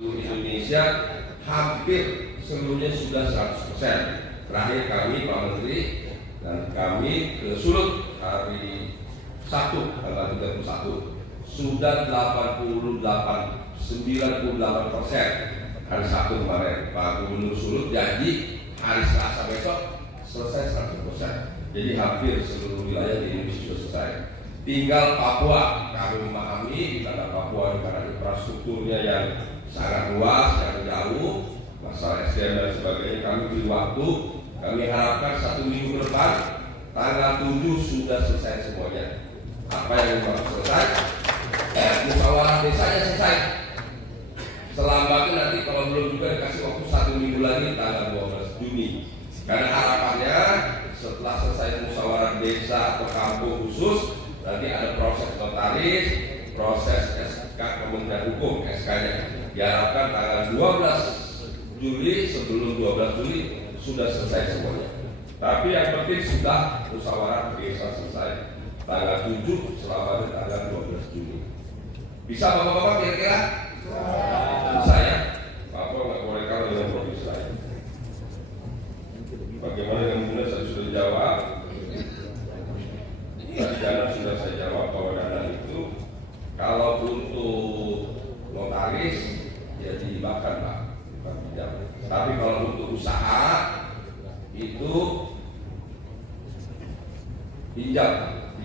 Indonesia hampir seluruhnya sudah 100%. Terakhir kami Pak Menteri dan kami ke Sulut hari Sabtu tanggal 31 sudah 98-98% hari Sabtu kemarin. Pak Gubernur Sulut janji hari Selasa besok selesai 100%. Jadi hampir seluruh wilayah di Indonesia sudah selesai. Tinggal Papua, kami memahami karena Papua karena infrastrukturnya yang sangat luas, yang jauh, masalah SDM dan sebagainya, kami beri waktu. Kami harapkan 1 minggu ke depan, tanggal 7 sudah selesai semuanya. Apa yang harus selesai? Musyawarah desanya selesai. Selambatnya nanti kalau belum juga dikasih waktu 1 minggu lagi tanggal 12 Juni. Karena harapannya setelah selesai musyawarah desa atau kampung khusus, nanti ada proses notaris, proses SK Kementerian Hukum, SK-nya. Diharapkan tanggal 12 Juli, sebelum 12 Juli sudah selesai semuanya. Tapi yang penting sudah musyawarah desa selesai. Tanggal 7 selama tanggal 12 Juni. Bisa Bapak-Bapak kira-kira? Bisa ya? Bapak nggak boleh kalah dengan provinsi lain. Bagaimana yang kemudian saya sudah jawab? Tadi dana sudah saya jawab bahwa dana itu kalau untuk notaris ya dilibatkan Pak, bukan pinjam. Tapi kalau untuk usaha itu pinjamnya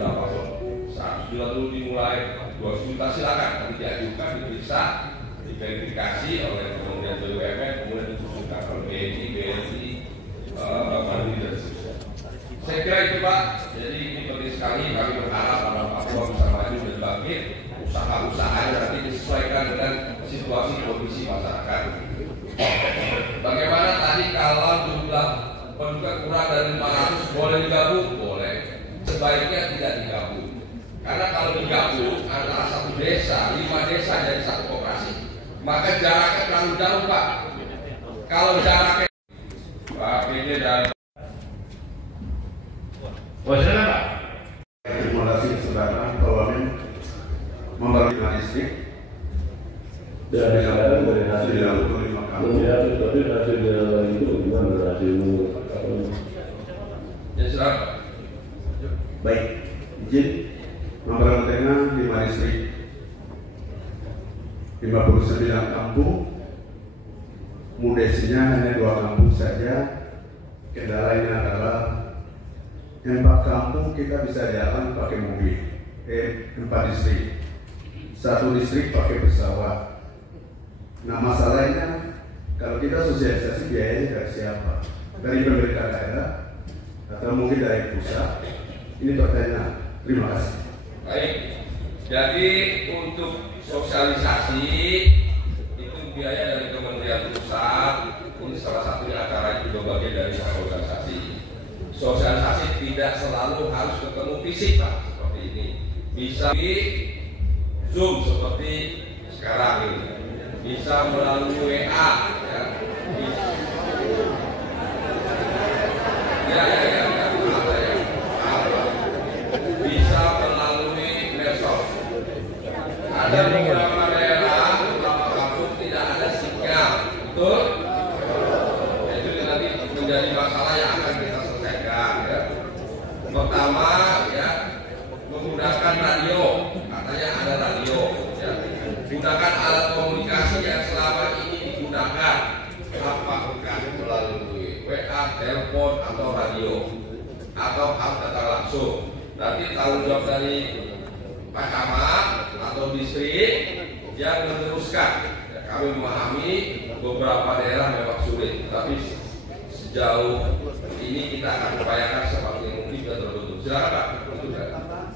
berapa kok? 100 juta dulu dimulai, 200 juta silakan, nanti diajukan, diperiksa, diverifikasi oleh Kementerian BUMN, kemudian disusulkan oleh BNI, Mandiri dan seterusnya. Saya kira itu Pak, jadi ini penting sekali. Kami berharap para Papua bisa maju dan bangkit, usaha-usahanya nanti disesuaikan dengan situasi kondisi masyarakat. Bagaimana tadi kalau jumlah penduduk kurang dari 500 boleh digabung? Boleh. Sebaiknya tidak digabung. Karena kalau digabung antara satu desa, 5 desa jadi satu koperasi, maka jaraknya terlalu jauh Pak. Kalau jaraknya Pak PD dan silakan Pak. Terima kasih kesempatan Kawamin membantu distrik dan sekarang dari hasil 95 kampung. Ya, tapi hasilnya itu gimana hasilmu? ya silakan. Baik, izin memperhatikan 5 distrik, 59 kampung, mudesinya hanya 2 kampung saja. Kendalanya adalah 4 kampung kita bisa jalan pakai mobil, 4 distrik, 1 distrik pakai pesawat. Nah masalahnya kalau kita sosialisasi biayanya dari siapa? Dari pemerintah daerah atau mungkin dari pusat? Ini pertanyaan. Terima kasih. Baik, jadi untuk sosialisasi itu biaya dari Kementerian Pusat. Ini salah satunya acara itu juga bagian dari sosialisasi. Sosialisasi tidak selalu harus ketemu fisik Pak, seperti ini. Bisa di Zoom seperti sekarang ini. Bisa melalui WA ya. Bisa melalui medsos. Ada beberapa daerah, beberapa kampung tidak ada sinyal, betul? Itu nanti menjadi masalah yang akan kita selesaikan. Ya. Pertama, ya menggunakan radio, katanya ada radio. Ya. Gunakan alat komunikasi yang selama ini digunakan, apakah melalui WA, telepon, atau radio, atau datang langsung. Nanti tanggung jawab dari Pak Camat atau distrik yang meneruskan. Ya, kami memahami beberapa daerah memang sulit, tapi sejauh ini kita akan upayakan seperti mungkin kita terbentuk. Silakan Pak.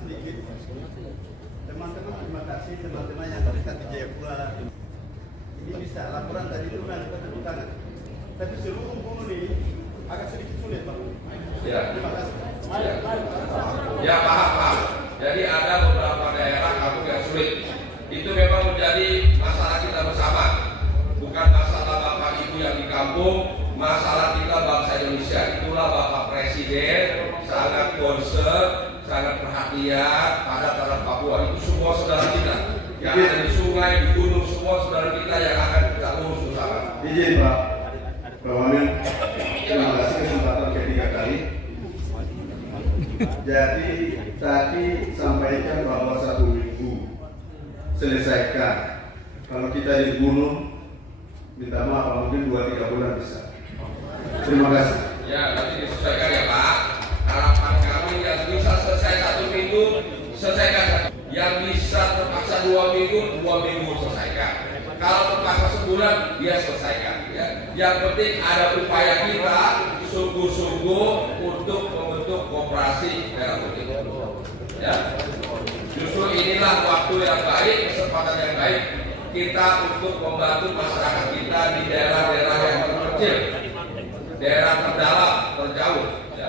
Sedikit. Teman-teman terima kasih teman-teman yang terlihat di Jayapura. Ini bisa laporan tadi itu kan tepuk tangan. Tapi seluruh penghuni agak sedikit sulit Pak. Ya. Terima kasih. Ya paham. Jadi ada beberapa daerah kampung yang sulit. Itu memang menjadi masalah kita bersama. Bukan masalah Bapak Ibu yang di kampung, masalah kita bangsa Indonesia. Itulah Bapak Presiden sangat concern, sangat perhatian pada tanah Papua. Itu semua saudara kita. Yang ada di sungai, di gunung, semua saudara Izin Pak Wamen, terima kasih kesempatan ketiga kali. Jadi tadi sampaikan bahwa 1 minggu selesaikan. Kalau kita di gunung, minta maaf, mungkin 2-3 bulan bisa. Terima kasih. Ya, nanti disesuaikan ya Pak. Harapan kami yang bisa selesai 1 minggu, selesaikan. Yang bisa terpaksa 2 minggu, 2 minggu selesaikan. Kalau terpaksa sebulan, dia selesaikan. Ya. Yang penting ada upaya kita sungguh-sungguh untuk membentuk koperasi merah putih. Ya. Justru inilah waktu yang baik, kesempatan yang baik kita untuk membantu masyarakat kita di daerah-daerah yang terpencil, daerah terdalam, terjauh. Ya.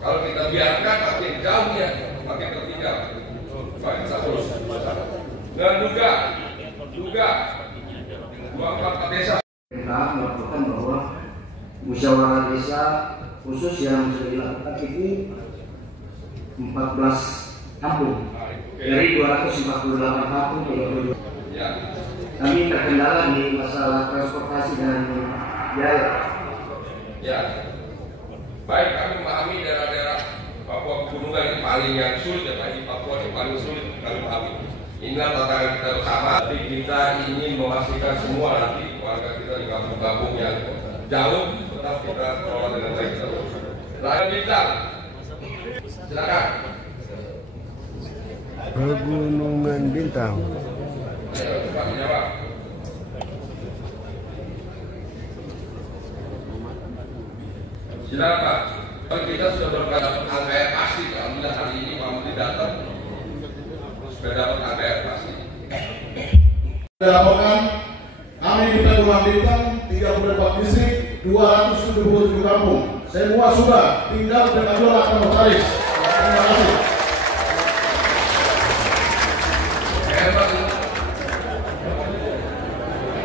Kalau kita biarkan makin jauh ya, makin tertinggal. Baik, kita terus. Dan juga 24 desa. Kita melakukan bahwa musyawarah desa khusus yang sudah dilakukan itu 14 kampung dari 248 kampung ke 22. Ya. Kami terkendala di masalah transportasi dan biaya. Ya. Baik, kami memahami daerah-daerah Papua pegunungan yang paling sulit ya Pak, di Papua yang paling sulit kami pahami. Inilah tantangan kita bersama. Tapi kita ingin memastikan semua nanti warga kita di kampung-kampung yang jauh tetap kita kelola dengan baik terus. Rakyat Bintang, silakan. Pegunungan Bintang. Ayo, Pak menjawab. Silakan Pak. Kita sudah berkata angka yang pasti. Alhamdulillah hari ini Pak Menteri datang supaya dapat angka yang pasti. Dilaporkan kami di Pegunungan Bintang 34 distrik 277 kampung. Semua sudah tinggal pengajuan akta notaris. Terima kasih. Hebat.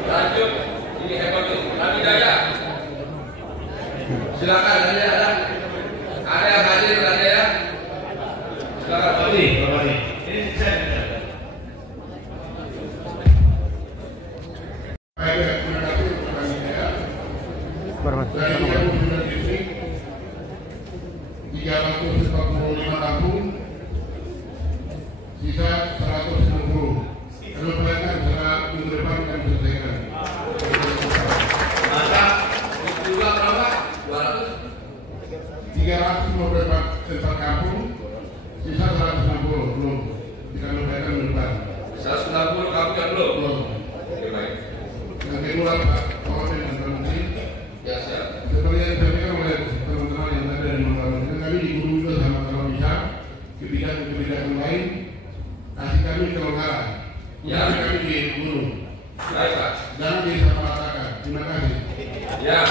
Lanjut, ini hebat tuh. Kami Daya. Silakan ada yang hadir ada ya. Silakan Pak. Ini saya. Dari 39 distrik 345 kampung, sisa 190. Kalau mereka secara minggu depan akan diselesaikan. Maka jumlah berapa? 354 kampung, sisa 160 belum. Jika mereka minggu depan. 160 kampung yang belum. Belum. Oke baik. Yang kedua Pak Wamen dan Pak Menteri. Ya siap. Seperti yang disampaikan oleh teman-teman yang ada di Makassar, kami di Gunung juga sama kalau bisa kebijakan lain kasih kami kelonggaran. Ya. Kami di Gunung. Baik Pak. Jangan bisa mengatakan. Terima kasih. Ya,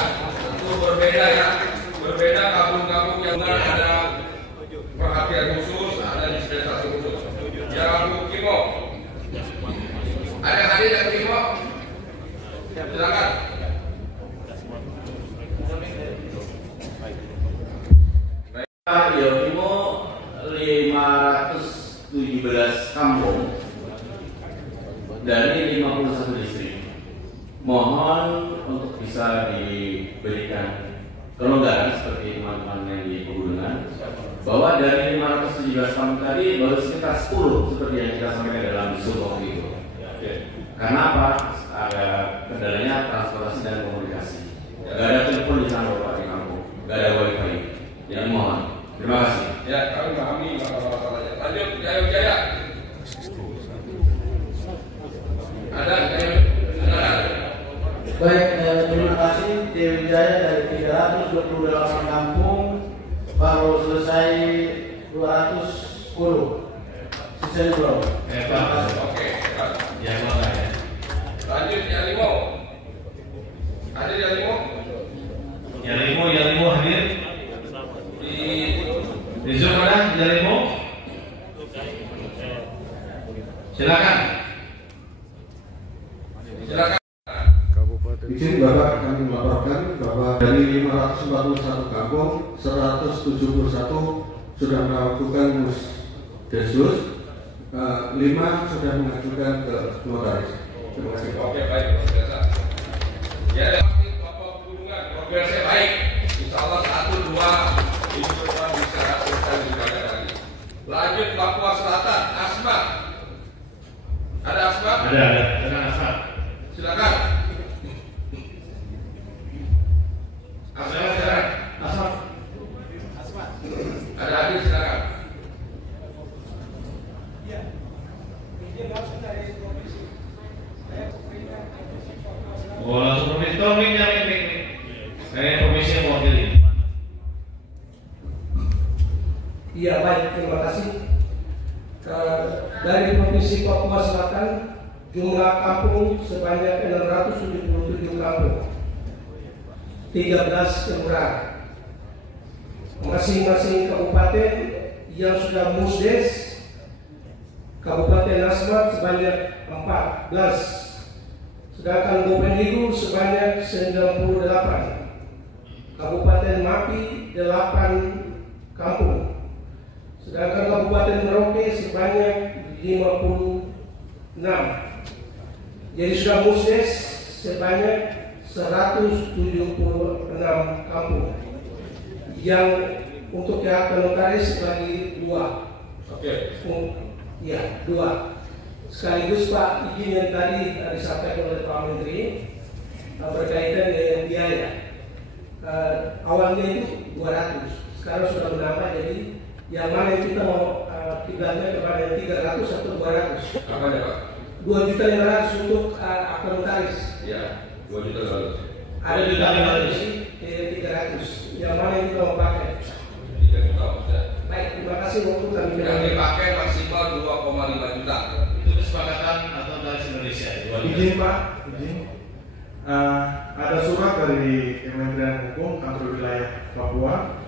itu berbeda ya. Berbeda kampung-kampung yang ada perhatian khusus, ada dispensasi khusus. Ya Kampung Kimo. Ada hadir yang Kimo? Silakan. Yogimo 517 kampung dari 51 distrik. Mohon untuk bisa diberikan kelonggaran seperti teman-teman yang di pegunungan, bahwa dari 517 kampung tadi baru sekitar 10 seperti yang kita sampaikan dalam diskusi waktu itu. Karena apa? Ada kendalanya transportasi dan komunikasi. Gak ada telepon di sana Bapak di kampung, gak ada wifi. Jadi mohon. Terima kasih. Ya, kami pahami masalahnya. Lanjut, Jaya Jaya. Ada. Baik, terima kasih Jaya Wijaya dari 328 kampung baru selesai 210. Sisa belum. Terima kasih. Oke. Ya, boleh. Lanjut, Yalimo. Ada Yalimo? Yalimo hadir. Di Zoom ada Yalimo. Silakan. Silakan. Izin Bapak kami melaporkan bahwa dari 541 kampung 171 sudah melakukan Desus, 5 sudah mengajukan ke notaris. Terima kasih. Oke, baik, luar biasa. Ya, Papua Pegunungan progresnya baik. Insya Allah 1, 2 minggu depan bisa selesai lebih banyak lagi. Lanjut Papua Selatan, Asma. Ada Asma? Ada Asma. Silakan. Asma. Ada Adil, silakan. Oh, langsung provinsi tolongnya nih. Saya provinsi yang mewakili. Iya, baik, terima kasih. Dari Provinsi Papua Selatan, jumlah kampung sebanyak 677 kampung, 13 kelurahan. Masing-masing kabupaten yang sudah musdes, Kabupaten Asmat sebanyak 14, sedangkan Bovendigul sebanyak 98, Kabupaten Mapi 8 kampung, sedangkan Kabupaten Merauke sebanyak 56. Jadi sudah musdes sebanyak 176 kampung. Yang untuk pihak notaris bagi 2. Oke. Ya, 2. Sekaligus Pak, izin yang tadi disampaikan oleh Pak Menteri berkaitan dengan biaya. Awalnya itu 200, sekarang sudah menambah, jadi yang mana yang kita mau kiblatnya kepada yang 300 atau 200? Apa ya Pak? 2.500.000 untuk akta notaris. Ya, 2.500.000. Ada di dalam ini 300. Yang mana yang kita mau pakai? 3 juta saja. Baik, terima kasih waktu kami. Yang dipakai maksimal 2,5 juta. Itu kesepakatan atau dari Indonesia. Izin Pak, izin. Ada surat dari Kementerian Hukum Kantor Wilayah Papua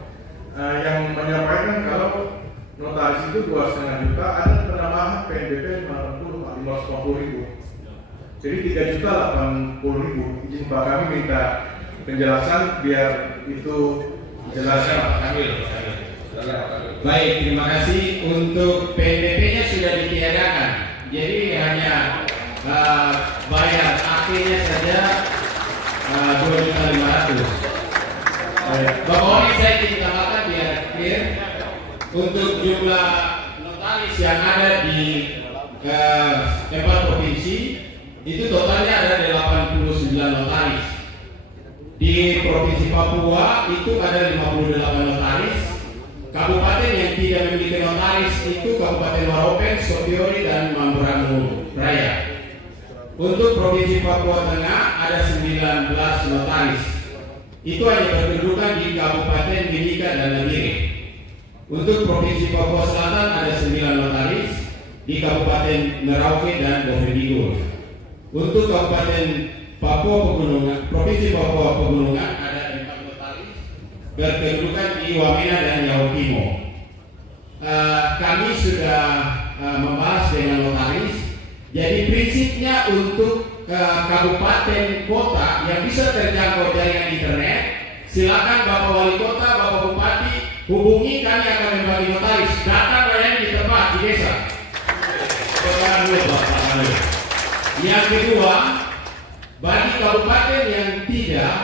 yang menyampaikan kalau notaris itu 2,5 juta, ada penambahan PNBP 550.000. Jadi 3.080.000. Izin Pak, kami minta penjelasan biar itu jelasnya Pak. Baik, terima kasih. Untuk PNBP-nya sudah ditiadakan, jadi hanya bayar akhirnya saja 2.500.000. Pokoknya saya ingin tambahkan biar clear, untuk jumlah notaris yang ada di 4 provinsi itu totalnya ada 89 notaris. Di Provinsi Papua itu ada 58 notaris. Kabupaten yang tidak memiliki notaris itu Kabupaten Waropen, Sopiori, dan Mambramo Raya. Untuk Provinsi Papua Tengah ada 19 notaris. Itu hanya berkedudukan di Kabupaten Mimika dan Nabire. Untuk Provinsi Papua Selatan ada 9 notaris di Kabupaten Merauke dan Bovendigul. Untuk Kabupaten Papua Pegunungan, Provinsi Papua Pegunungan ada 4 notaris berkedudukan di Wamena dan Yaukimo. Kami sudah membahas dengan notaris. Jadi prinsipnya untuk kabupaten kota yang bisa terjangkau jaringan internet, silakan Bapak Wali Kota, Bapak Bupati hubungi, kami akan membagi notaris. Datang layani di tempat di desa. Yang kedua, bagi kabupaten yang tidak,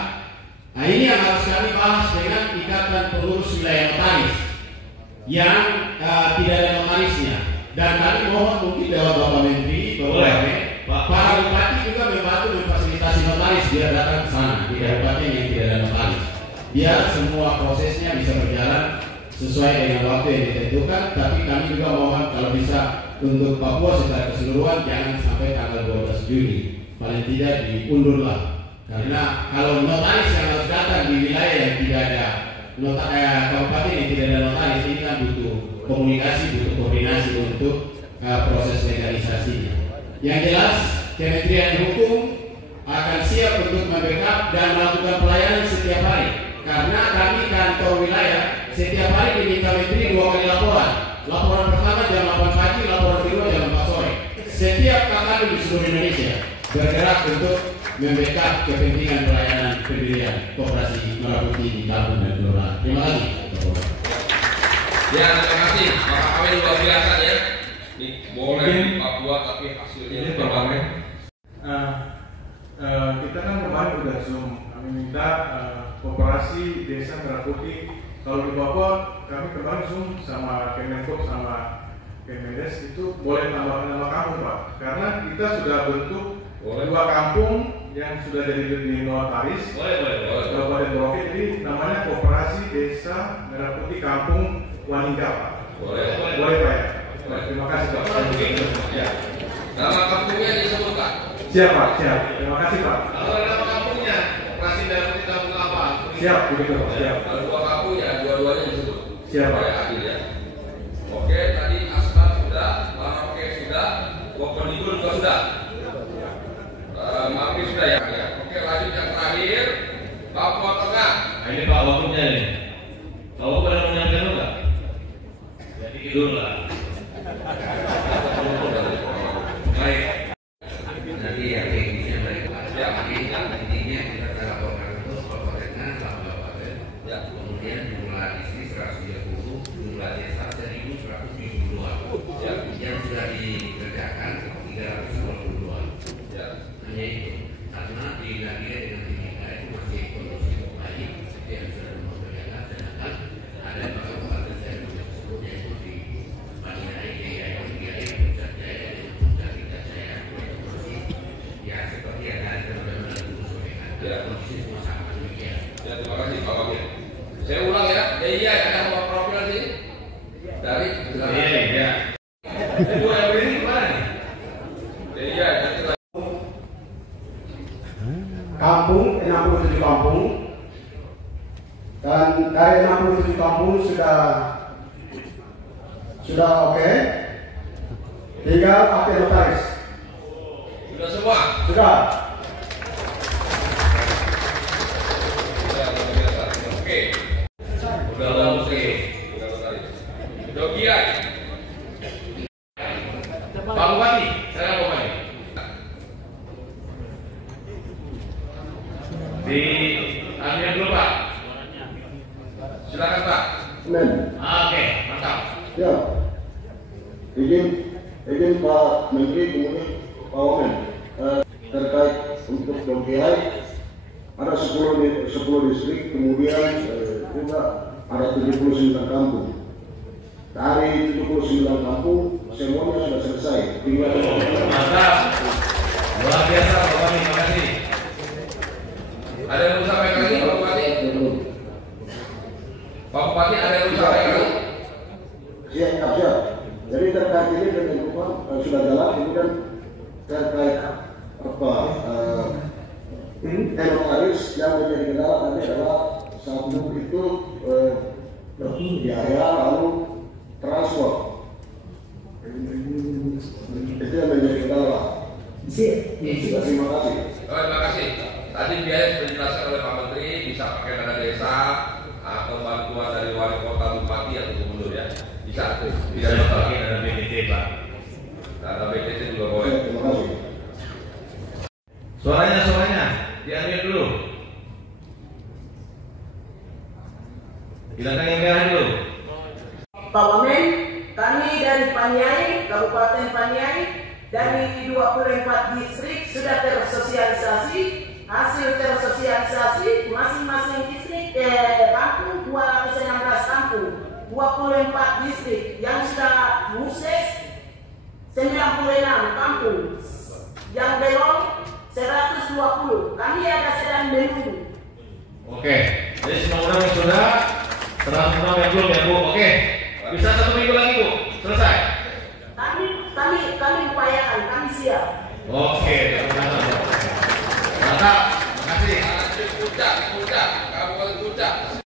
nah ini yang harus kami bahas dengan Ikatan Pengurus Wilayah Notaris yang tidak ada notarisnya. Dan kami mohon mungkin lewat Bapak Menteri, para bupati juga membantu memfasilitasi notaris biar datang ke sana di kabupaten yang tidak ada notaris. Biar semua prosesnya bisa berjalan sesuai dengan waktu yang ditentukan. Tapi kami juga mohon kalau bisa untuk Papua secara keseluruhan jangan sampai tanggal 12 Juni. Paling tidak diundurlah. Karena kalau notaris yang harus datang di wilayah yang tidak ada kabupaten yang tidak ada notaris, ini kan butuh komunikasi, butuh koordinasi untuk proses legalisasinya. Yang jelas, Kementerian Hukum akan siap untuk membackup dan melakukan pelayanan setiap hari. Karena kami kantor wilayah setiap hari diminta Menteri 2 kali laporan. Laporan pertama jam 8 pagi, laporan kedua jam 4 sore. Setiap kakak di seluruh Indonesia bergerak untuk membackup kepentingan pelayanan pendirian Koperasi Merah Putih di kampung dan kelurahan. Terima kasih. Ya, terima kasih. Bapak kami luar biasa ya. Ini boleh di Papua tapi hasilnya ini Pak Wamen. Kita kan kemarin sudah Zoom. Kami minta Koperasi Desa Merah Putih. Kalau di Papua kami kemarin Zoom sama Kemenko sama Kemendes itu boleh tambahkan nama kamu Pak, karena kita sudah bentuk dua kampung yang sudah jadi notaris. Kabupaten Merauke, jadi namanya Koperasi Desa Merah Putih Kampung Wanita Pak. Boleh Pak ya. Terima kasih Pak. Ya. Nama kampungnya disebut Pak. Siap Pak, siap. Terima kasih Pak. Kalau nama kampungnya, Koperasi Merah Putih Kampung apa? Siap, begitu Pak. Siap. Kalau dua kampungnya, dua-duanya disebut. Siap Pak. Adil ya. Oke, tadi Asmat sudah, Merauke sudah, Boponegoro juga sudah. Mampir sudah ya. Oke, lanjut yang terakhir, Papua Tengah. Nah, ini Pak waktunya ini. Kalau pada menyampaikan enggak? Jadi tidur lah. Baik. Nanti yang teknisnya mereka intinya kita akan laporkan terus Papua Tengah, ya. Kemudian jumlah distrik 130, jumlah desa 1.172, yang sudah dikerjakan 322. Ya. Hanya itu, karena di Nadia dengan Timika itu masih kondisi baik, yang sudah memperlihatkan, sedangkan ada kabupaten saya tersebut yaitu di Paniai, Jaya, Puncak Jaya, Puncak Jaya, masih ya seperti yang ada benar-benar sampaikan. Kondisi semua sama demikian. Ya, terima kasih Pak Wakil. Saya ulang ya, iya ada nomor profil sih dari Iya. Dua ini gimana nih? Iya, kampung 67 kampung, dan dari 67 kampung sudah oke. Tinggal akte notaris. Sudah semua? Sudah. Oke. Udah oke. Dogian. Pak Bupati, saya Pak Bupati. Di ambil dulu Pak. Silakan Pak. Oke, mantap. Ya, izin Pak Menteri kemudian Pak Wamen terkait untuk Dongkiai ada 10 distrik, kemudian juga ada 79 kampung. Dari 79 kampung semuanya sudah selesai. Tinggal mantap. Luar biasa Pak Bupati, terima kasih. Ada yang mau sampaikan lagi Pak Bupati? Pak Bupati ada yang mau sampaikan lagi? Siap. Jadi terkait ini dengan rumah sudah jalan, kemudian terkait notaris yang menjadi kendala nanti adalah satu itu biaya lalu transfer. Itu yang menjadi kendala. Terima kasih. Terima kasih. Tadi biaya sudah dijelaskan oleh Pak Menteri, bisa pakai dana desa atau bantuan dari wali kota, bupati atau gubernur ya. Bisa. Tidak pakai dana BPT Pak. Dana BPT juga boleh. Terima kasih. Suaranya diambil dulu. Silakan yang merah dulu. Pak Wamen, kami dari Paniai, Kabupaten Paniai, dari 24 distrik sudah tersosialisasi. Hasil tersosialisasi masing-masing distrik kampung 216 kampung, 24 distrik yang sudah muses 96 kampung, yang belum 120. Kami ada sedang menunggu. Oke, jadi 96 sudah, 106 yang belum ya Bu. Oke, bisa 1 minggu lagi Bu, selesai. Kami upayakan, kami siap. Oke, mantap. Terima kasih. Puncak, Kabupaten Puncak.